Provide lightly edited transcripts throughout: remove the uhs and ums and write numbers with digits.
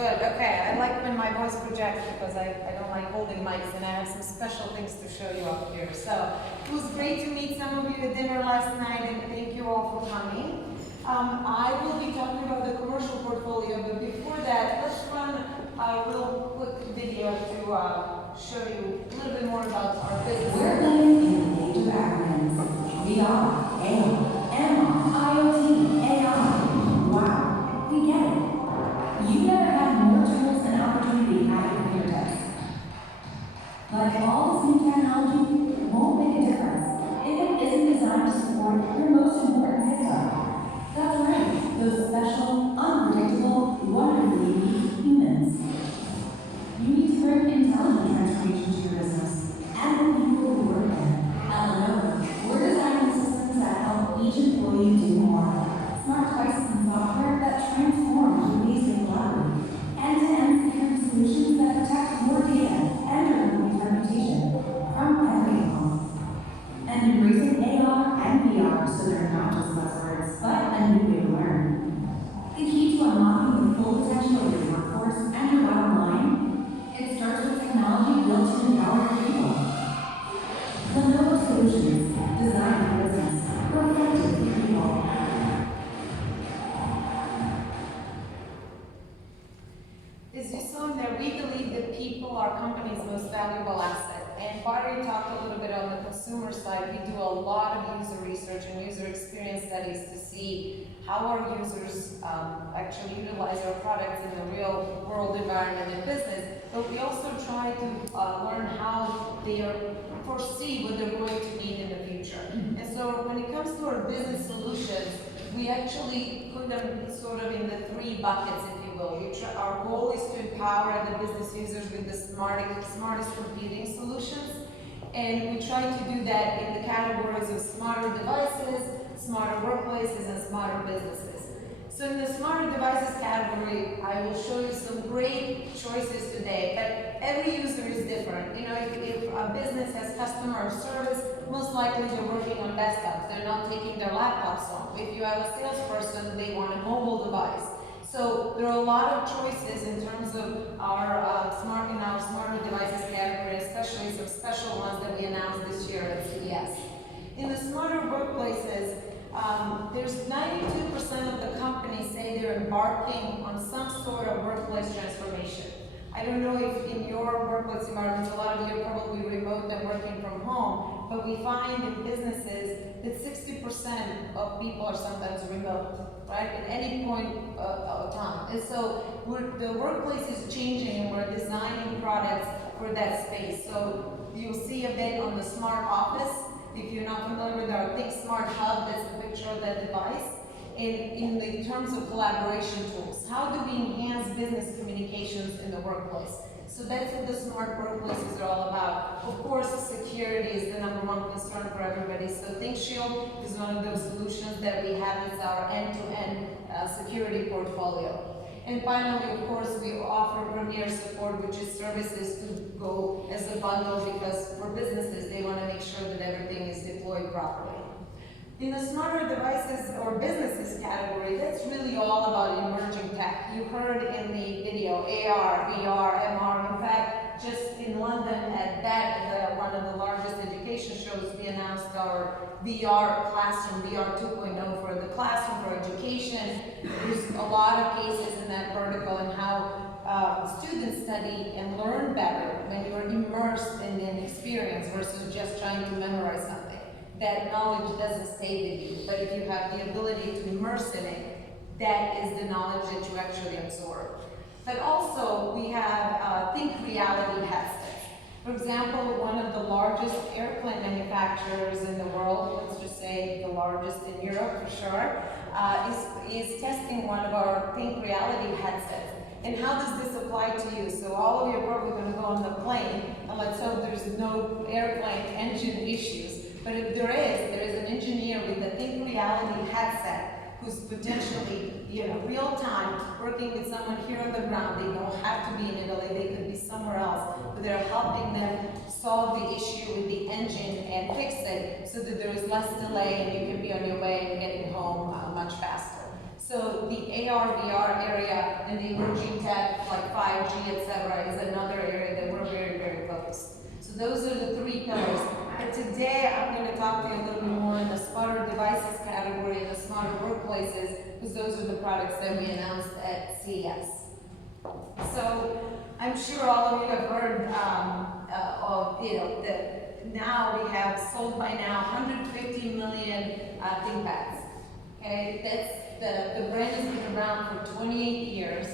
Good, okay. I like when my voice projects because I don't like holding mics, and I have some special things to show you up here. So it was great to meet some of you at dinner last night, and thank you all for coming. I will be talking about the commercial portfolio, but before that, let's run a real quick video to show you a little bit more about our business. We're living in the age of acronyms. VR, AR, MR, IoT, AI. Wow, we get it. You never have more tools and opportunity at your fingertips. But all this new technology won't make a difference if it isn't designed to support your most important system. That's right, those special, unpredictable, wonderfully unique humans. You need to bring intelligent transformation to your business and the people who work there. At Lenovo, we're designing systems that help each employee do more. Smart devices and software that transform the ways they collaborate. End-to-end security solutions that protect your data and your company's reputation from every angle. And embracing AR and VR so they're not just buzzwords, but a new way to learn. The key to unlocking the full potential of your workforce and your bottom line, it starts with technology built to empower your people. Lenovo Solutions, designed for business, perfected for people. As you saw in there, we believe that people are companies' most valuable asset. And Barry talked a little bit on the consumer side. We do a lot of user research and user experience studies to see how our users actually utilize our products in the real world environment and business. But we also try to learn how they foresee what they're going to need in the future. And so when it comes to our business solutions, we actually put them sort of in the three buckets, if you will. Our goal is to empower the business users with the smartest computing solutions. And we try to do that in the categories of smarter devices, smarter workplaces, and smarter businesses. So in the smarter devices category, I will show you some great choices today, but every user is different. You know, if a business has customer service, most likely they're working on desktops. They're not taking their laptops home. If you have a salesperson, they want a mobile device. So there are a lot of choices in terms of our smarter devices category, especially some special ones that we announced this year at CES. In the smarter workplaces, there's 92% of the companies say they're embarking on some sort of workplace transformation. I don't know if in your workplace environments, a lot of you are probably remote and working from home, but we find in businesses that 60% of people are sometimes remote, right, at any point of time. And so the workplace is changing, and we're designing products for that space. So you'll see a bit on the smart office. If you're not familiar with our Think Smart Hub, that's the picture of that device. In terms of collaboration tools, how do we enhance business communications in the workplace? So that's what the smart workplaces are all about. Of course, security is the number one concern for everybody. So ThinkShield is one of those solutions that we have as our end-to-end security portfolio. And finally, of course, we offer Premier Support, which is services to go as a bundle, because for businesses, they want to make sure that everything is deployed properly. In the smarter devices or businesses category, that's really all about emerging tech. You heard in the video AR, VR, MR. In fact, just in London at that, one of the largest education shows, we announced our VR classroom, VR 2.0 for the classroom, for education. There's a lot of cases in that vertical and how students study and learn better when you're immersed in an experience versus just trying to memorize something. That knowledge doesn't stay with you, but if you have the ability to immerse in it, that is the knowledge that you actually absorb. But also, we have Think Reality headsets. For example, one of the largest airplane manufacturers in the world, let's just say the largest in Europe for sure, is testing one of our Think Reality headsets. And how does this apply to you? So all of you are probably going to go on the plane, and let's hope there's no airplane engine issues. But if there is an engineer with a Think Reality headset who's potentially, real time, working with someone here on the ground. They don't have to be in Italy, they could be somewhere else, but they're helping them solve the issue with the engine and fix it so that there is less delay and you can be on your way and getting home much faster. So the AR, VR area and the emerging tech like 5G, etc., is another area that we're very, very focused. So those are the three pillars. But today I'm going to talk to you a little bit more in the smarter devices category and the smarter workplaces, because those are the products that we announced at CES. So I'm sure all of you have heard of, now we have sold by now 150 million ThinkPads. Okay, that's the brand has been around for 28 years,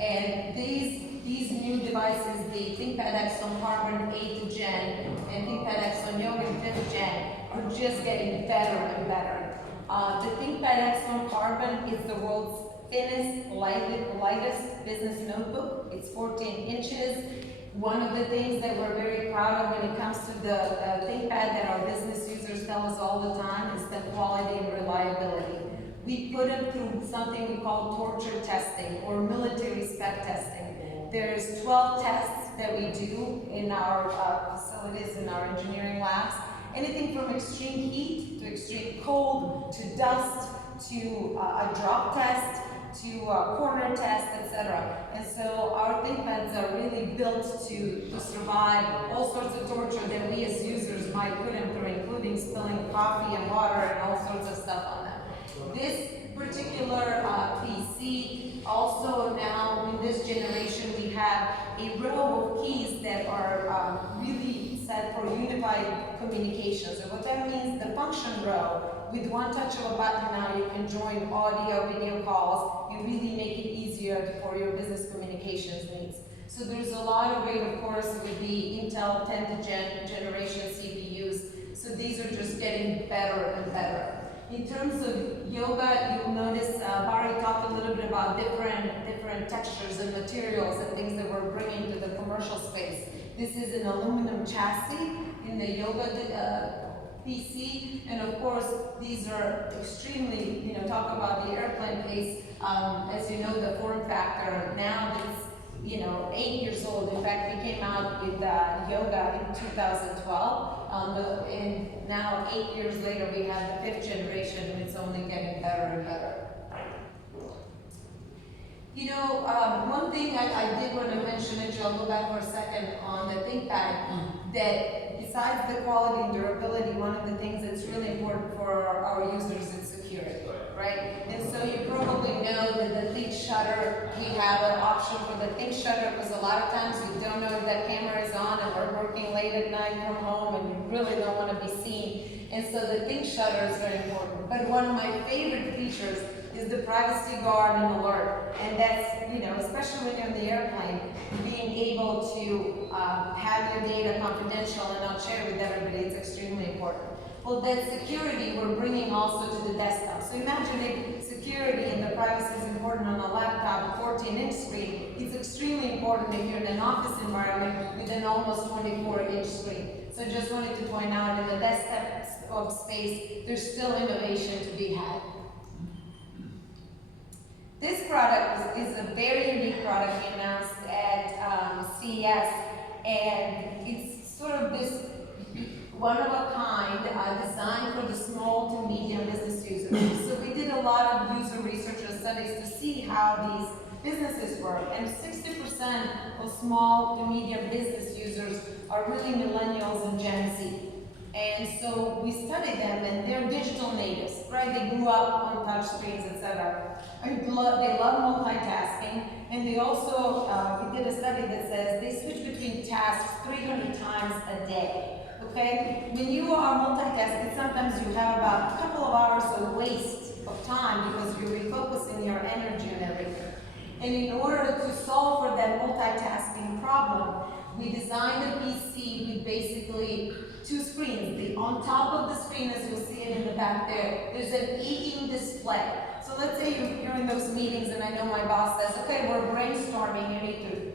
and these new devices, the ThinkPad X on Carbon 8th Gen and ThinkPad X on Yoga 5th Gen, are just getting better and better. The ThinkPad X on Carbon is the world's thinnest, lightest business notebook. It's 14 inches. One of the things that we're very proud of when it comes to the ThinkPad that our business users tell us all the time is the quality and reliability. We put them through something we call torture testing or military spec testing. There's 12 tests that we do in our facilities, in our engineering labs. Anything from extreme heat to extreme cold to dust to a drop test to corner test, etc. And so our ThinkPads are really built to survive all sorts of torture that we as users might put them through, including spilling coffee and water and all sorts of stuff on them. This particular PC, also now in this generation, we have a row of keys that are really set for unified communications. And what that means, the function row, with one touch of a button now you can join audio, video calls, and really make it easier for your business communications needs. So there's a lot of weight, of course, with the Intel 10th generation CPUs. So these are just getting better and better. In terms of yoga, you'll notice Barry talked a little bit about different textures and materials and things that we're bringing to the commercial space. This is an aluminum chassis in the yoga PC, and of course these are extremely, talk about the airplane pace. As you know, the form factor now is 8 years old. In fact, we came out with yoga in 2012. And now 8 years later, we have the 5th generation, and it's only getting better and better. One thing I did want to mention, and I'll go back for a second on the ThinkPad, that besides the quality and durability, one of the things that's really important for our users is security, right? And so you probably know that the Think Shutter, we have an option for the Think Shutter, because a lot of times we don't know if that camera is on and we're working late at night from home and you really don't want to be seen. And so the Think Shutter is very important. But one of my favorite features is the privacy guard and alert. And that's, especially when you're in the airplane, being able to have your data confidential and not share with everybody, it's extremely important. Well, that security we're bringing also to the desktop. So imagine if security and the privacy is important on a laptop, 14-inch screen. It's extremely important if you're in an office environment with an almost 24-inch screen. So just wanted to point out in the desktop space, there's still innovation to be had. This product is a very unique product we announced at CES, and it's sort of this one-of-a-kind designed for the small to medium business users. So we did a lot of user research and studies to see how these businesses work, and 60% of small to medium business users are really millennials and Gen Z. And so we studied them, and they're digital natives, right? They grew up on touch screens, etc. They love multitasking, and they also, we did a study that says they switch between tasks 300 times a day, okay? When you are multitasking, sometimes you have about a couple of hours of waste of time because you're refocusing your energy and everything. And in order to solve for that multitasking problem, we designed a PC with basically two screens. On top of the screen, as you'll see it in the back there's an e-ink display. So let's say you're in those meetings and I know my boss says, okay, we're brainstorming, you need to,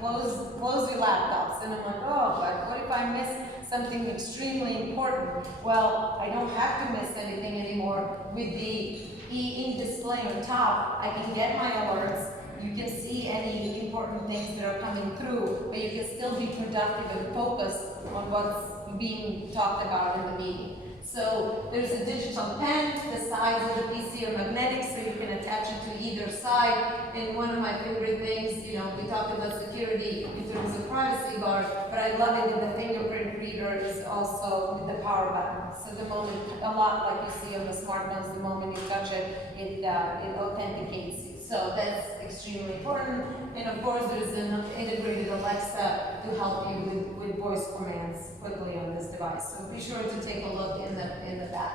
close your laptops. And I'm like, oh, but what if I miss something extremely important? Well, I don't have to miss anything anymore. With the e-ink display on top, I can get my alerts. You can see any important things that are coming through, but you can still be productive and focused on what's being talked about in the meeting. So there's a digital pen, the sides of the PC are magnetic, so you can attach it to either side. And one of my favorite things, we talked about security in terms of privacy guard, but I love it that the fingerprint reader is also with the power button. So the moment, a lot like you see on the smartphones, the moment you touch it, it authenticates you. So that's extremely important. And of course, there's an integrated Alexa to help you with voice commands quickly on this device. So be sure to take a look in the back.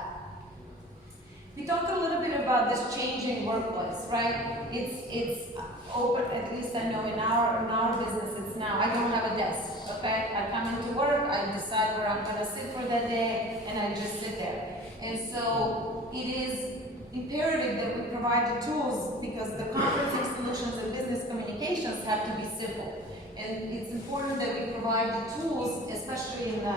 We talked a little bit about this changing workplace, right? It's open, at least I know in our business it's now. I don't have a desk, okay? I come into work, I decide where I'm gonna sit for that day, and I just sit there. And so it is imperative that we provide the tools because the conferencing solutions and business communications have to be simple. And it's important that we provide the tools, especially in the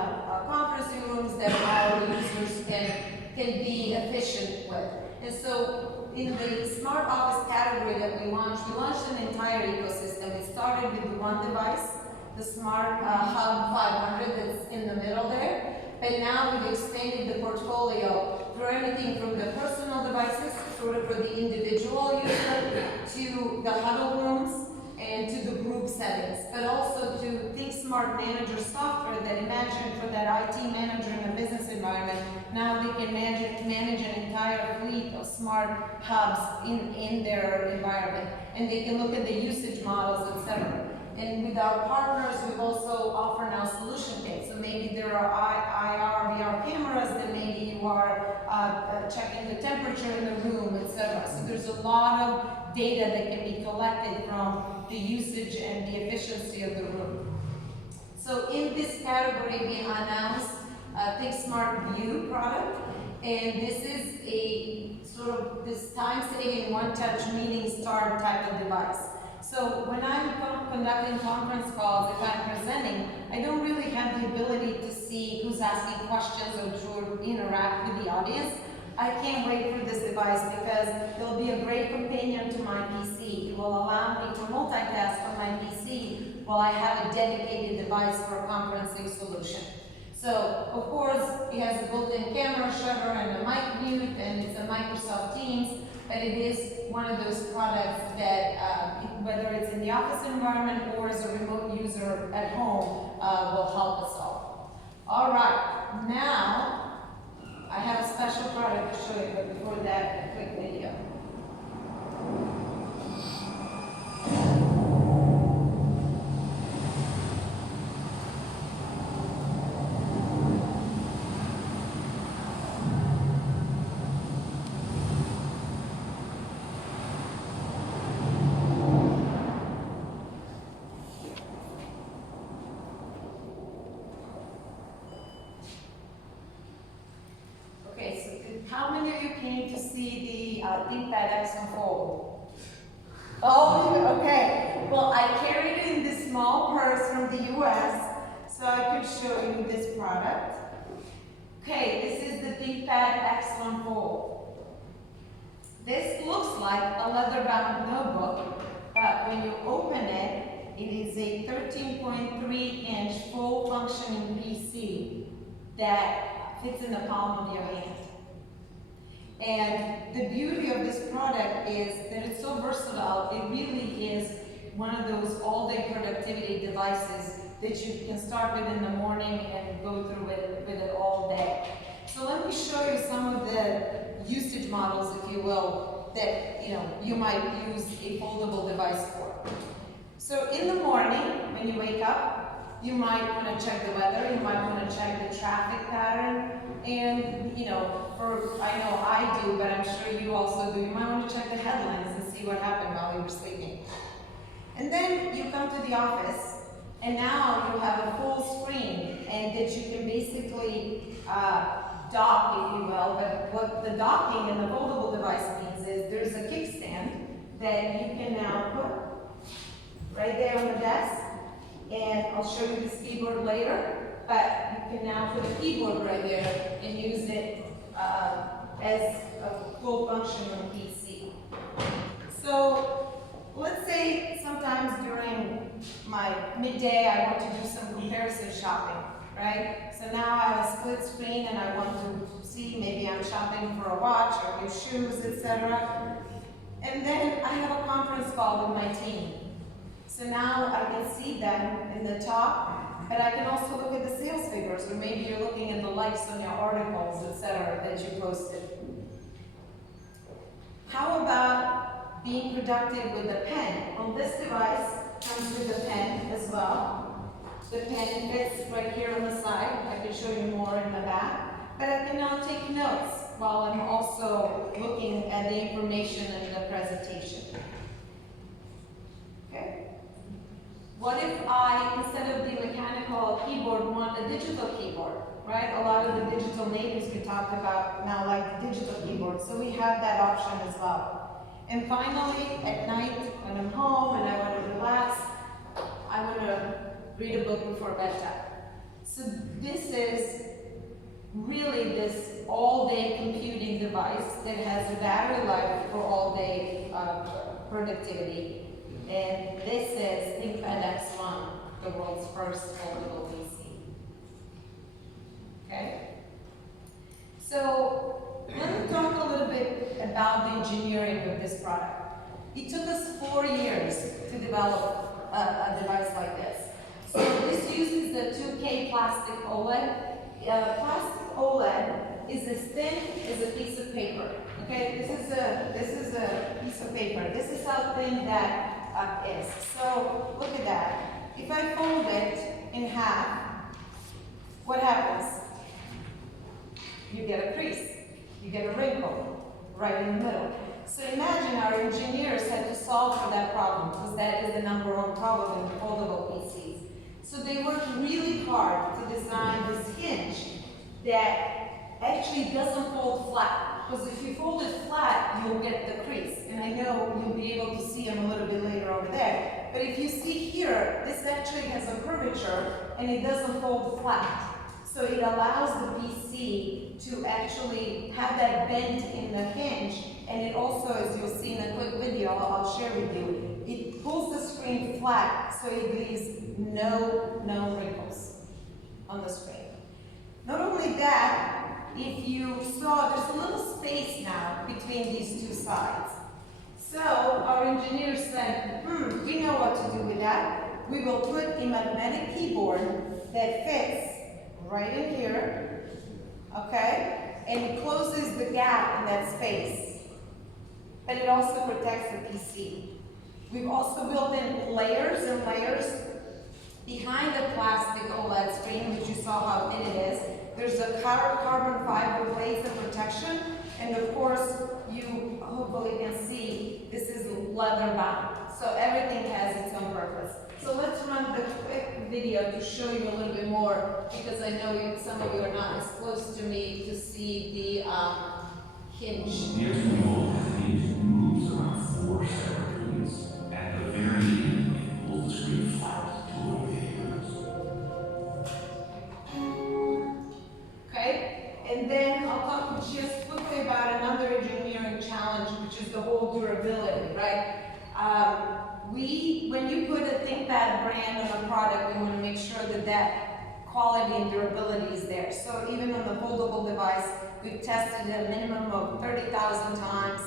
conferencing rooms, that our users can be efficient with. And so in the smart office category that we launched an entire ecosystem. It started with the one device, the Smart Hub 500 that's in the middle there. But now we've expanded the portfolio through anything from the personal devices, sort of for the individual user, to the huddle rooms, and to the group settings, but also to Think Smart Manager software that imagine for that IT manager in a business environment. Now they can manage an entire fleet of smart hubs in their environment, and they can look at the usage models, etc. And with our partners, we've also offered now solution kits. So maybe there are IR, VR cameras, then maybe you are checking the temperature in the room, etc. So there's a lot of data that can be collected from the usage and the efficiency of the room. So in this category, we announced Think Smart View product, and this is a sort of this time-saving, one-touch meeting start type of device. So when I'm conducting conference calls, if I'm presenting, I don't really have the ability to see who's asking questions or to interact with the audience. I can't wait for this device because it'll be a great companion to my PC. It will allow me to multitask on my PC while I have a dedicated device for a conferencing solution. So, of course, it has a built-in camera shutter and a mic mute, and it's a Microsoft Teams, but it is one of those products that, whether it's in the office environment or as a remote user at home, will help us all. All right, now, I have a special product to show you, but before that, a quick video. How many of you came to see the ThinkPad X Unfold? Oh, okay. Well, I carried it in this small purse from the US, so I could show you this product. Okay, this is the ThinkPad X Unfold. This looks like a leather-bound notebook, but when you open it, it is a 13.3-inch full-functioning PC that fits in the palm of your hand. And the beauty of this product is that it's so versatile. It really is one of those all-day productivity devices that you can start with in the morning and go through with it all day. So let me show you some of the usage models, if you will, that you might use a foldable device for. So in the morning, when you wake up, you might want to check the weather, you might want to check the traffic pattern, and I know I do, but I'm sure you also do, you might want to check the headlines and see what happened while you were sleeping. And then you come to the office, and now you have a full screen, and that you can basically dock, if you will, but what the docking and the foldable device means is there's a kickstand that you can now put right there on the desk, and I'll show you this keyboard later, but you can now put a keyboard right there and use it as a full functional PC. So let's say sometimes during my midday I want to do some comparison shopping, right? So now I have a split screen and I want to see, maybe I'm shopping for a watch or new shoes, etc. And then I have a conference call with my team. So now I can see them in the top, but I can also look at the sales figures, or maybe you're looking at the likes on your articles, etc. that you posted. How about being productive with a pen? On this device comes with a pen as well. The pen fits right here on the side. I can show you more in the back. But I can now take notes while I'm also looking at the information in the presentation. Okay? What if I, instead of the mechanical keyboard, want a digital keyboard, right? A lot of the digital natives we talked about now like the digital keyboard, so we have that option as well. And finally, at night, when I'm home and I want to relax, I want to read a book before bedtime. So this is really this all-day computing device that has a battery life for all-day productivity. And this is ThinkPad X1, the world's first foldable PC. Okay? So let me talk a little bit about the engineering of this product. It took us 4 years to develop a device like this. So this uses the 2K plastic OLED. Plastic OLED is as thin as a piece of paper. Okay, this is a piece of paper. This is how thin that is. So look at that. If I fold it in half, what happens? You get a crease. You get a wrinkle right in the middle. So imagine our engineers had to solve for that problem, because that is the number one problem in foldable PCs. So they worked really hard to design this hinge that actually doesn't fold flat. Because if you fold it flat, you'll get the crease. And I know you'll be able to see them a little bit later over there. But if you see here, this actually has a curvature and it doesn't fold flat. So it allows the PC to actually have that bend in the hinge. And it also, as you'll see in a quick video I'll share with you, it pulls the screen flat so it leaves no wrinkles on the screen. Not only that, if you saw, there's a little space now between these two sides. So our engineers said, we know what to do with that. We will put a magnetic keyboard that fits right in here, okay? And it closes the gap in that space. But it also protects the PC. We've also built in layers and layers behind the plastic OLED screen, which you saw how thin it is. There's a carbon fiber plates of protection, and of course, you hopefully can see this is leather bound. So everything has its own purpose. So let's run the quick video to show you a little bit more, because I know some of you are not as close to me to see the hinge. The external hinge moves around 4 separate points. At the very end, it pulls the screen flat to obey yours. Okay, and then I'll talk just quickly about another engineering challenge, which is the whole durability, right? When you put a ThinkPad brand on a product, we want to make sure that that quality and durability is there. So even on the foldable device, we've tested a minimum of 30,000 times,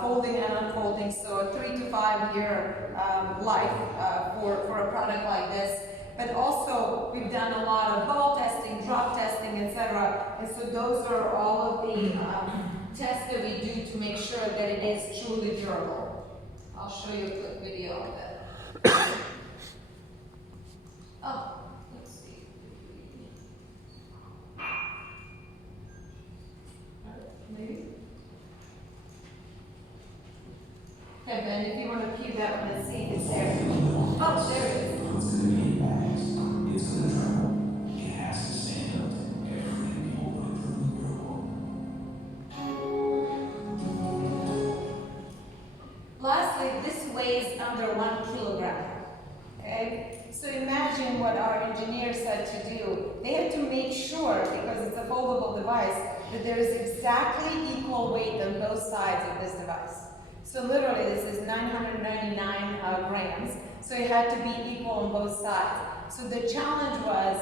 folding and unfolding, so a 3 to 5 year life for a product like this. But also, we've done a lot of ball testing, drop testing, etc. And so those are all of the tests that we do to make sure that it is truly durable. I'll show you a quick video of that. Oh, let's see. Maybe? Okay, Ben, if you want to cue that one and see if it's there. Oh, there it is. It's going to be in bags. It's going to travel. It has to stand up to everything people put through the world. Lastly, this weighs under 1 kilogram. Okay? So imagine what our engineers had to do. They had to make sure, because it's a foldable device, that there is exactly equal weight on both sides of this device. So literally, this is 999 grams. So it had to be equal on both sides. So the challenge was,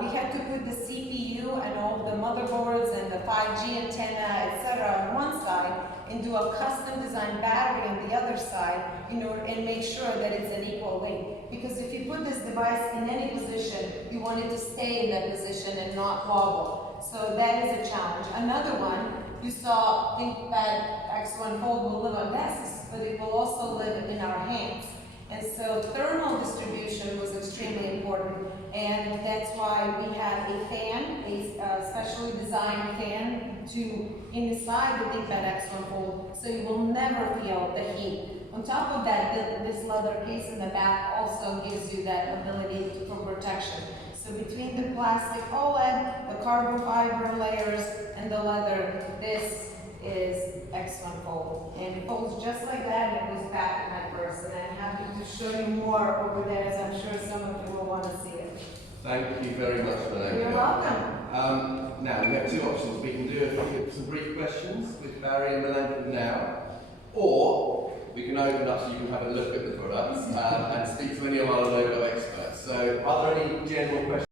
We had to put the CPU and all the motherboards and the 5G antenna, etc. on one side, and do a custom designed battery on the other side, and make sure that it's an equal weight. Because if you put this device in any position, you want it to stay in that position and not wobble. So that is a challenge. Another one, you saw, think that X1 Fold will live on desks, but it will also live in our hands. And so thermal distribution was extremely important, and that's why we have a fan, a specially designed fan inside the ThinkPad X1 Fold, so you will never feel the heat. On top of that, this leather case in the back also gives you that ability for protection. So between the plastic OLED, the carbon fiber layers, and the leather, this is X1 Fold. And it folds just like that, and it goes back in my purse. And I'm happy to show you more over there, as I'm sure some of you will want to see it. Thank you very much, Lenovo. You're welcome. Now, we have two options. We can do some brief questions with Barry and Melinda now, or we can open up so you can have a look at the products and speak to any of our Lenovo experts. So, are there any general questions?